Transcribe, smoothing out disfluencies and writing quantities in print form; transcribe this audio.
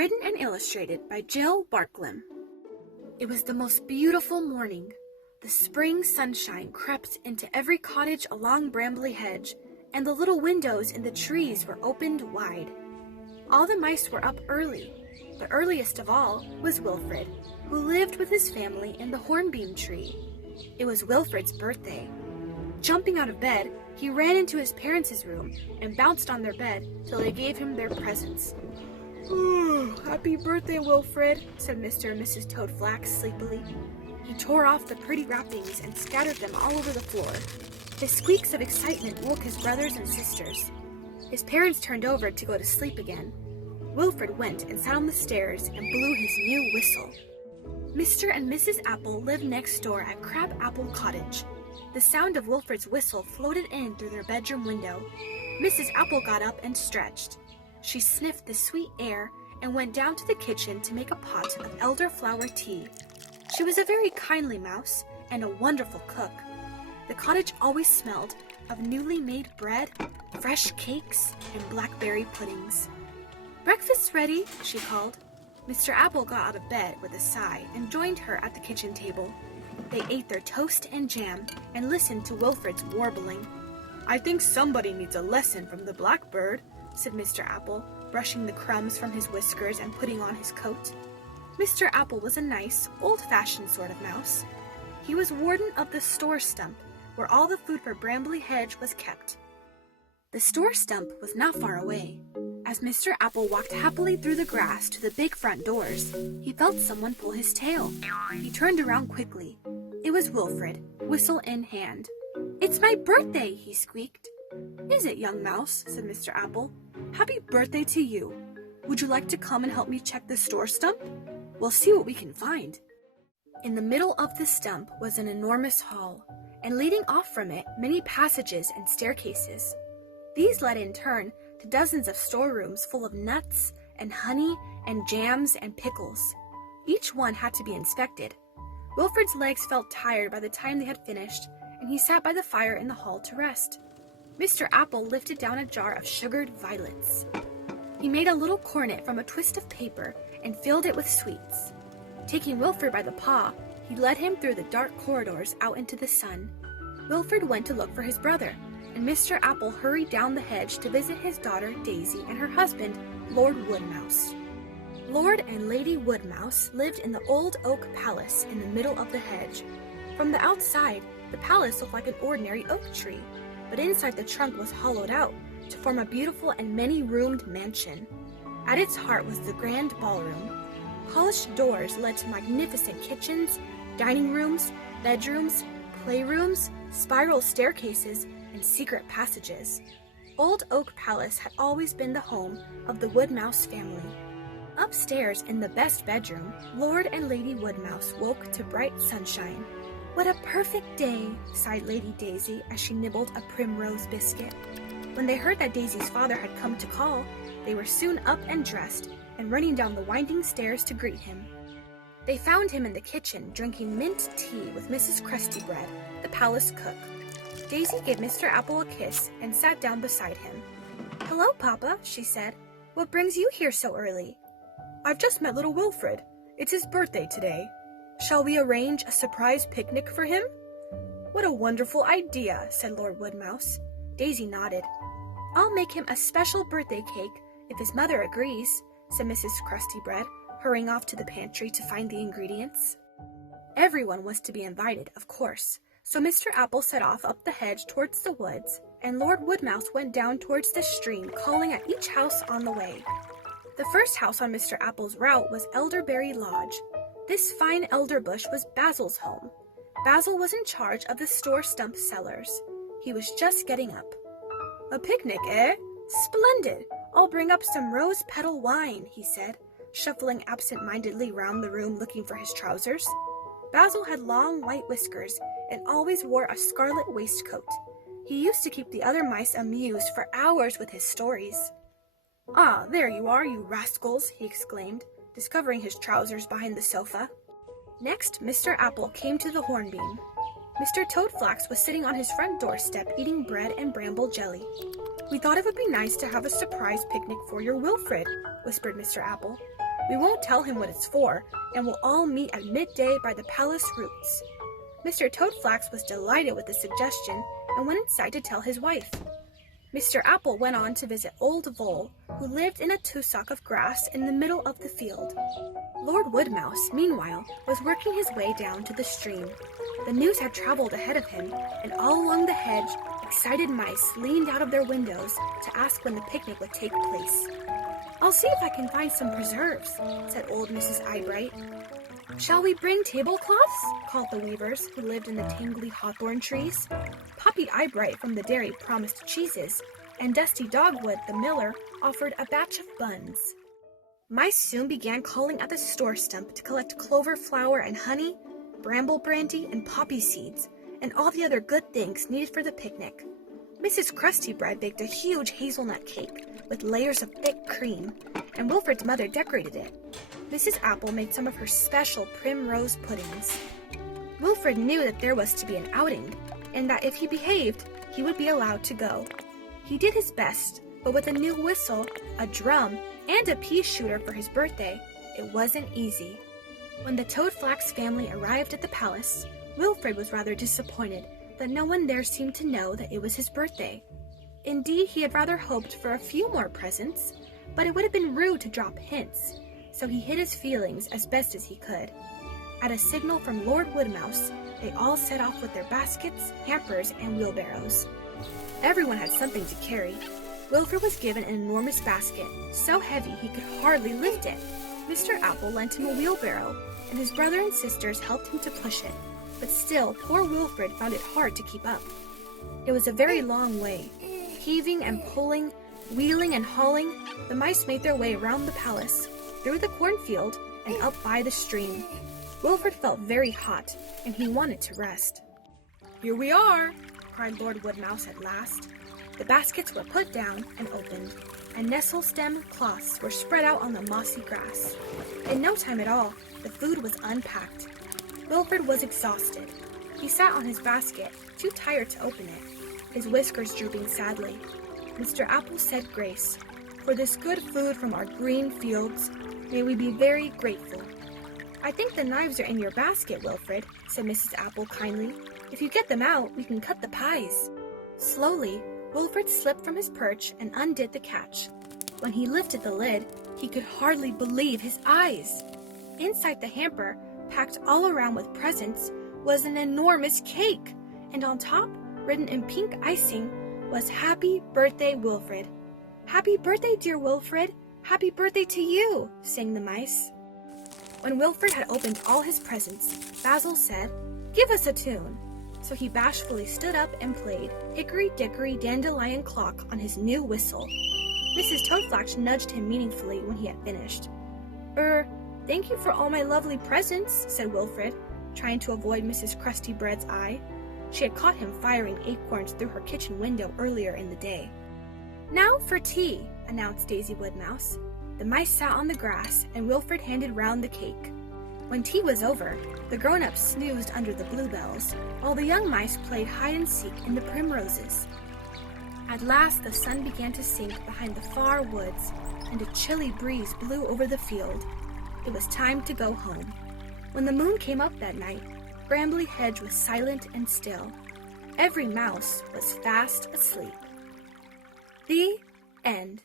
written and illustrated by Jill Barklim. It was the most beautiful morning. The spring sunshine crept into every cottage along Brambly Hedge, and the little windows in the trees were opened wide. All the mice were up early, but earliest of all was Wilfred, who lived with his family in the hornbeam tree. It was Wilfred's birthday. Jumping out of bed, he ran into his parents' room and bounced on their bed till they gave him their presents. "Happy birthday, Wilfred," said Mr. and Mrs. Toadflax sleepily. He tore off the pretty wrappings and scattered them all over the floor. His squeaks of excitement woke his brothers and sisters. His parents turned over to go to sleep again. Wilfred went and sat on the stairs and blew his new whistle. Mr. and Mrs. Apple lived next door at Crab Apple Cottage. The sound of Wilfred's whistle floated in through their bedroom window. Mrs. Apple got up and stretched. She sniffed the sweet air and went down to the kitchen to make a pot of elderflower tea. She was a very kindly mouse and a wonderful cook. The cottage always smelled of newly made bread, fresh cakes, and blackberry puddings. "Breakfast's ready," she called. Mr. Apple got out of bed with a sigh and joined her at the kitchen table. They ate their toast and jam and listened to Wilfred's warbling. "I think somebody needs a lesson from the blackbird," said Mr. Apple, brushing the crumbs from his whiskers and putting on his coat. Mr. Apple was a nice, old-fashioned sort of mouse. He was warden of the store stump, where all the food for Brambly Hedge was kept. The store stump was not far away. As Mr. Apple walked happily through the grass to the big front doors, he felt someone pull his tail. He turned around quickly. It was Wilfred, whistle in hand. "It's my birthday," he squeaked. "Is it, young mouse?" said Mr. Apple. "Happy birthday to you. Would you like to come and help me check the store stump? We'll see what we can find." In the middle of the stump was an enormous hall, and leading off from it, many passages and staircases. These led in turn to dozens of storerooms full of nuts and honey and jams and pickles. Each one had to be inspected. Wilfred's legs felt tired by the time they had finished, and he sat by the fire in the hall to rest. Mr. Apple lifted down a jar of sugared violets. He made a little cornet from a twist of paper and filled it with sweets. Taking Wilfred by the paw, he led him through the dark corridors out into the sun. Wilfred went to look for his brother, and Mr. Apple hurried down the hedge to visit his daughter Daisy and her husband, Lord Woodmouse. Lord and Lady Woodmouse lived in the old oak palace in the middle of the hedge. From the outside, the palace looked like an ordinary oak tree, but inside the trunk was hollowed out to form a beautiful and many-roomed mansion. At its heart was the grand ballroom. Polished doors led to magnificent kitchens, dining rooms, bedrooms, playrooms, spiral staircases, and secret passages. Old Oak Palace had always been the home of the Woodmouse family. Upstairs in the best bedroom, Lord and Lady Woodmouse woke to bright sunshine. "What a perfect day," sighed Lady Daisy as she nibbled a primrose biscuit. When they heard that Daisy's father had come to call, they were soon up and dressed and running down the winding stairs to greet him. They found him in the kitchen drinking mint tea with Mrs. Crustybread, the palace cook. Daisy gave Mr. Apple a kiss and sat down beside him. "Hello, Papa," she said. "What brings you here so early?" "I've just met little Wilfred. It's his birthday today. Shall we arrange a surprise picnic for him?" "What a wonderful idea," said Lord Woodmouse. Daisy nodded. "I'll make him a special birthday cake if his mother agrees," said Mrs. Crustybread, hurrying off to the pantry to find the ingredients. Everyone was to be invited, of course, so Mr. Apple set off up the hedge towards the woods, and Lord Woodmouse went down towards the stream, calling at each house on the way. The first house on Mr. Apple's route was Elderberry Lodge. This fine elder bush was Basil's home. Basil was in charge of the store stump cellars. He was just getting up. "A picnic, eh? Splendid! I'll bring up some rose-petal wine," he said, shuffling absent-mindedly round the room looking for his trousers. Basil had long white whiskers and always wore a scarlet waistcoat. He used to keep the other mice amused for hours with his stories. "Ah, there you are, you rascals!" he exclaimed, discovering his trousers behind the sofa. Next, Mr. Apple came to the hornbeam. Mr. Toadflax was sitting on his front doorstep eating bread and bramble jelly. "We thought it would be nice to have a surprise picnic for your Wilfred," whispered Mr. Apple. We won't tell him what it's for, and we'll all meet at midday by the palace roots." Mr. Toadflax was delighted with the suggestion and went inside to tell his wife. Mr. Apple went on to visit Old Vole, who lived in a tussock of grass in the middle of the field. Lord Woodmouse, meanwhile, was working his way down to the stream. The news had traveled ahead of him, and all along the hedge, excited mice leaned out of their windows to ask when the picnic would take place. "I'll see if I can find some preserves," said old Mrs. Eyebright. "Shall we bring tablecloths?" called the weavers, who lived in the tangly hawthorn trees. Poppy Eyebright from the dairy promised cheeses, and Dusty Dogwood, the miller, offered a batch of buns. Mice soon began calling at the store stump to collect clover flower and honey, bramble brandy and poppy seeds, and all the other good things needed for the picnic. Mrs. Krusty Bread baked a huge hazelnut cake with layers of thick cream, and Wilfred's mother decorated it. Mrs. Apple made some of her special primrose puddings. Wilfred knew that there was to be an outing, and that if he behaved, he would be allowed to go. He did his best, but with a new whistle, a drum, and a pea shooter for his birthday, it wasn't easy. When the Toadflax family arrived at the palace, Wilfred was rather disappointed that no one there seemed to know that it was his birthday. Indeed, he had rather hoped for a few more presents, but it would have been rude to drop hints, so he hid his feelings as best as he could. At a signal from Lord Woodmouse, they all set off with their baskets, hampers, and wheelbarrows. Everyone had something to carry. Wilfred was given an enormous basket, so heavy he could hardly lift it. Mr. Apple lent him a wheelbarrow, and his brother and sisters helped him to push it, but still poor Wilfred found it hard to keep up. It was a very long way. Heaving and pulling, wheeling and hauling, the mice made their way around the palace, through the cornfield, and up by the stream. Wilfred felt very hot, and he wanted to rest. "Here we are!" cried Lord Woodmouse at last. The baskets were put down and opened, and nestle stem cloths were spread out on the mossy grass. In no time at all, the food was unpacked. Wilfred was exhausted. He sat on his basket, too tired to open it, his whiskers drooping sadly. Mr. Apple said grace. "For this good food from our green fields, may we be very grateful." "I think the knives are in your basket, Wilfred," said Mrs. Apple kindly. "If you get them out, we can cut the pies." Slowly, Wilfred slipped from his perch and undid the catch. When he lifted the lid, he could hardly believe his eyes. Inside the hamper, packed all around with presents, was an enormous cake, and on top, written in pink icing, was "Happy Birthday, Wilfred." "Happy birthday, dear Wilfred! Happy birthday to you!" sang the mice. When Wilfred had opened all his presents, Basil said, "Give us a tune." So he bashfully stood up and played Hickory Dickory Dandelion Clock on his new whistle. Mrs. Toadflax nudged him meaningfully when he had finished. Thank you for all my lovely presents," said Wilfred, trying to avoid Mrs. Krusty Bread's eye. She had caught him firing acorns through her kitchen window earlier in the day. "Now for tea," announced Daisy Woodmouse. The mice sat on the grass, and Wilfred handed round the cake. When tea was over, the grown-ups snoozed under the bluebells, while the young mice played hide-and-seek in the primroses. At last the sun began to sink behind the far woods, and a chilly breeze blew over the field. It was time to go home. When the moon came up that night, Brambly Hedge was silent and still. Every mouse was fast asleep. The end.